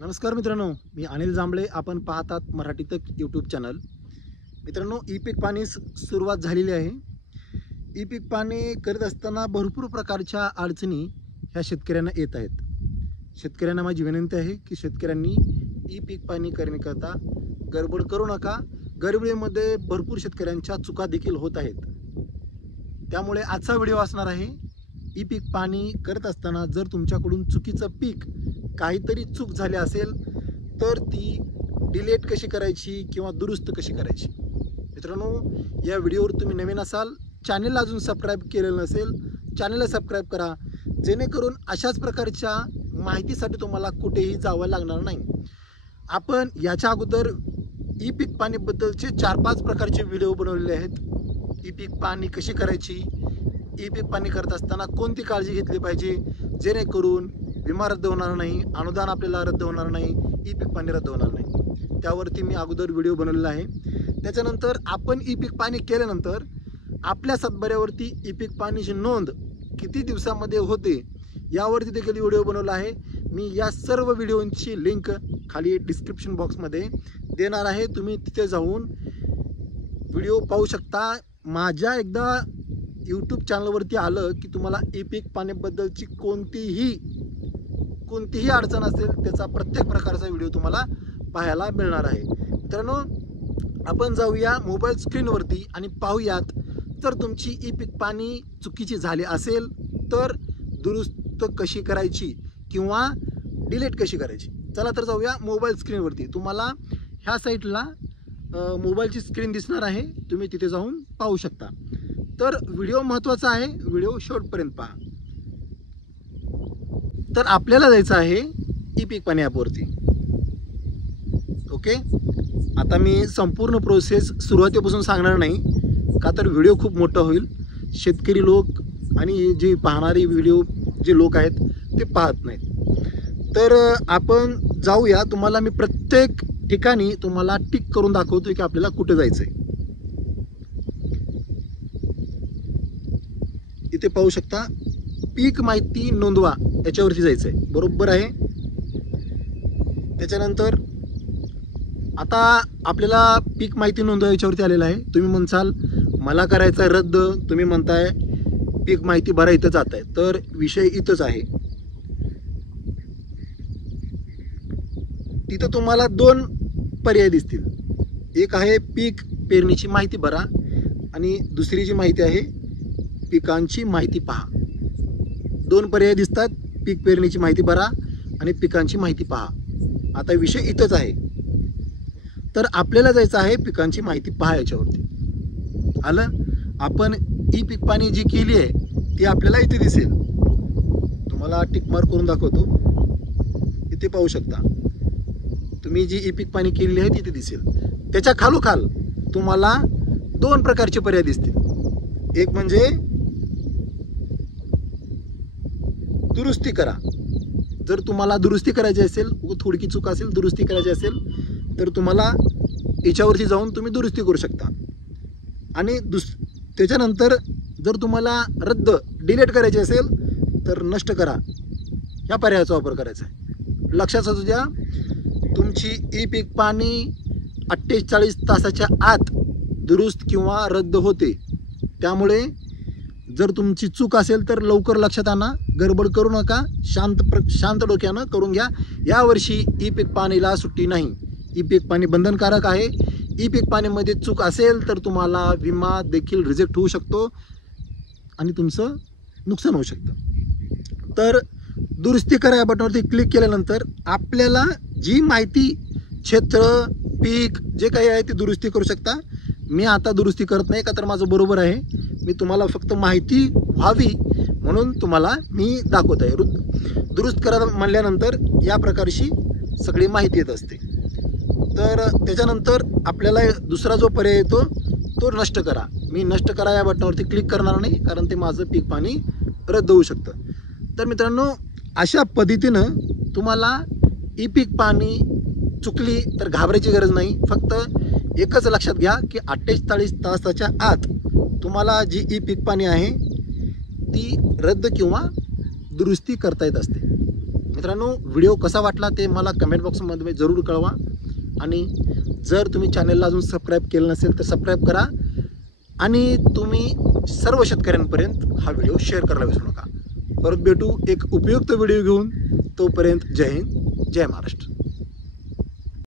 नमस्कार मित्रांनो, मी अनिल जांभळे. आपण पाहतात मराठी तक यूट्यूब चॅनल. मित्रांनो, ई पीक पाणी सुरुवात झालेली आहे. ई पीक पाणी करत असताना भरपूर प्रकारच्या अडचणी ह्या शेतकऱ्यांना येत आहेत. शेतकऱ्यांना माझी विनंती आहे की शेतकऱ्यांनी ई पीक पाणी करण्याकरता गडबड करू नका. गडबडीमध्ये भरपूर शेतकऱ्यांच्या चुका देखील होत आहेत. त्यामुळे आजचा व्हिडिओ असणार आहे, ई पीक पाणी करत असताना जर तुमच्याकडून चुकीचं पीक काहीतरी चूक झाली असेल तर ती डिलीट कशी करायची किंवा दुरुस्त कशी करायची. मित्रांनो, या व्हिडिओवर तुम्ही नवीन असाल, चॅनलला अजून सबस्क्राईब केलेलं नसेल, चॅनलला सबस्क्राईब करा, जेणेकरून अशाच प्रकारच्या माहितीसाठी तुम्हाला कुठेही जावं लागणार नाही. आपण याच्या अगोदर ई पीक पाणीबद्दलचे 4-5 प्रकारचे व्हिडिओ बनवलेले आहेत. ई पीक पाणी कशी करायची, ई पीक पाणी करत असताना कोणती काळजी घेतली पाहिजे जेणेकरून विमा रद्द होणार नाही, अनुदान आपल्याला रद्द होणार नाही, ई पीक पाणी रद्द होणार नाही, त्यावरती मी अगोदर व्हिडिओ बनवलेला आहे. त्याच्यानंतर आपण ई पीक पाणी केल्यानंतर आपल्या सातबाऱ्यावरती ई पीक पाणीची नोंद किती दिवसामध्ये होते यावरती देखील व्हिडिओ बनवला आहे. मी या सर्व व्हिडिओंची लिंक खाली डिस्क्रिप्शन बॉक्समध्ये देणार आहे. तुम्ही तिथे जाऊन व्हिडिओ पाहू शकता. माझ्या एकदा यूट्यूब चॅनलवरती आलं की तुम्हाला ई पीक पाण्याबद्दलची कोणतीही अडचण असेल त्याचा प्रत्येक प्रकारचा व्हिडिओ तुम्हाला पाहायला मिळणार आहे. मित्रांनो, आपण जाऊया मोबाईल स्क्रीनवरती आणि पाहूयात, जर तुमची ई पीक पाणी चुकीची झाली असेल तर दुरुस्त कशी करायची किंवा डिलीट कशी करायची. चला तर जाऊया मोबाईल स्क्रीनवरती. तुम्हाला ह्या साईटला मोबाईलची स्क्रीन दिसणार आहे, तुम्ही तिथे जाऊन पाहू शकता. तर व्हिडिओ महत्त्वाचा आहे, व्हिडिओ शेवटपर्यंत पहा. तर आपल्याला जायचं आहे ई पीक पाणी ॲपवरती. ओके, आता मी संपूर्ण प्रोसेस सुरुवातीपासून सांगणार नाही, का तर व्हिडिओ खूप मोठा होईल. शेतकरी लोक आणि जे पाहणारे व्हिडिओ जे लोक आहेत ते पाहत नाहीत. तर आपण जाऊया. तुम्हाला मी प्रत्येक ठिकाणी तुम्हाला टिक करून दाखवतो की आपल्याला कुठे जायचं आहे. इथे पाहू शकता, पीक माहिती नोंदवा याच्यावरती जायचं आहे, बरोबर आहे. त्याच्यानंतर आता आपल्याला पीक माहिती नोंदवा याच्यावरती आलेलं आहे. तुम्ही म्हणसाल मला करायचं आहे रद्द, तुम्ही म्हणताय पीक माहिती भरा इथं जात आहे, तर विषय इथंच आहे. तिथं तुम्हाला 2 पर्याय दिसतील. एक आहे पीक पेरणीची माहिती भरा आणि दुसरी जी माहिती आहे पिकांची माहिती पहा. 2 पर्याय दिसतात, पीक पेरणीची माहिती भरा आणि पिकांची माहिती पहा. आता विषय इथंच आहे. तर आपल्याला जायचं आहे पिकांची माहिती पहा याच्यावरती. आलं. आपण ई पीक पाणी जी केली आहे ती आपल्याला इथे दिसेल. तुम्हाला टिक मार्क करून दाखवतो. इथे पाहू शकता, तुम्ही जी ई पीक पाणी केलेली आहे तिथे दिसेल. त्याच्या खालोखाल तुम्हाला 2 प्रकारचे पर्याय दिसतील. एक म्हणजे दुरुस्ती करा. जर तुम्हाला दुरुस्ती करायची असेल, थोडकी चूक असेल, दुरुस्ती करायची असेल तर तुम्हाला याच्यावरती जाऊन तुम्ही दुरुस्ती करू शकता. आणि त्याच्यानंतर जर तुम्हाला रद्द डिलीट करायची असेल तर नष्ट करा ह्या पर्यायाचा वापर करायचा आहे. लक्षात असू द्या, तुमची ई पीक पाणी 48 तासाच्या आत दुरुस्त किंवा रद्द होते. त्यामुळे जर तुमची चूक असेल तर लवकर लक्षात आणा, गडबड करू नका, शांत डोक्यानं करून घ्या. यावर्षी ई पीक पाणीला सुट्टी नाही. ई पीक पाणी बंधनकारक आहे. ई पीक पाणीमध्ये चूक असेल तर तुम्हाला विमा देखील रिजेक्ट होऊ शकतो आणि तुमचं नुकसान होऊ शकतं. तर दुरुस्ती करा या बटनवरती क्लिक केल्यानंतर आपल्याला जी माहिती, क्षेत्र, पीक जे काही आहे ती दुरुस्ती करू शकता. मी आता दुरुस्ती करत नाही, का तर माझं बरोबर आहे. मी तुम्हाला फक्त माहिती व्हावी म्हणून तुम्हाला मी दाखवत आहे. दुरुस्त करा म्हणल्यानंतर या प्रकारची सगळी माहिती येत असते. तर त्याच्यानंतर आपल्याला दुसरा जो पर्याय येतो तो नष्ट करा. मी नष्ट करा या बटनावरती क्लिक करणार नाही, कारण ते माझं पीक पाणी रद्द होऊ शकतं. तर मित्रांनो, अशा पद्धतीनं तुम्हाला ई पीक पाणी चुकली तर घाबरायची गरज नाही. फक्त एकच लक्षात घ्या की 48 तासाच्या आत तुम्हाला जी ई पीक पाणी आहे ती रद्द किंवा दुरुस्ती करता येत असते. मित्रांनो, व्हिडिओ कसा वाटला ते मला कमेंट बॉक्समध्ये जरूर कळवा. आणि जर तुम्ही चॅनलला अजून सबस्क्राईब केलं नसेल तर सबस्क्राईब करा. आणि तुम्ही सर्व शेतकऱ्यांपर्यंत हा व्हिडिओ शेअर करायला विसरू नका. परत भेटू एक उपयुक्त व्हिडिओ घेऊन. तोपर्यंत जय हिंद, जय महाराष्ट्र.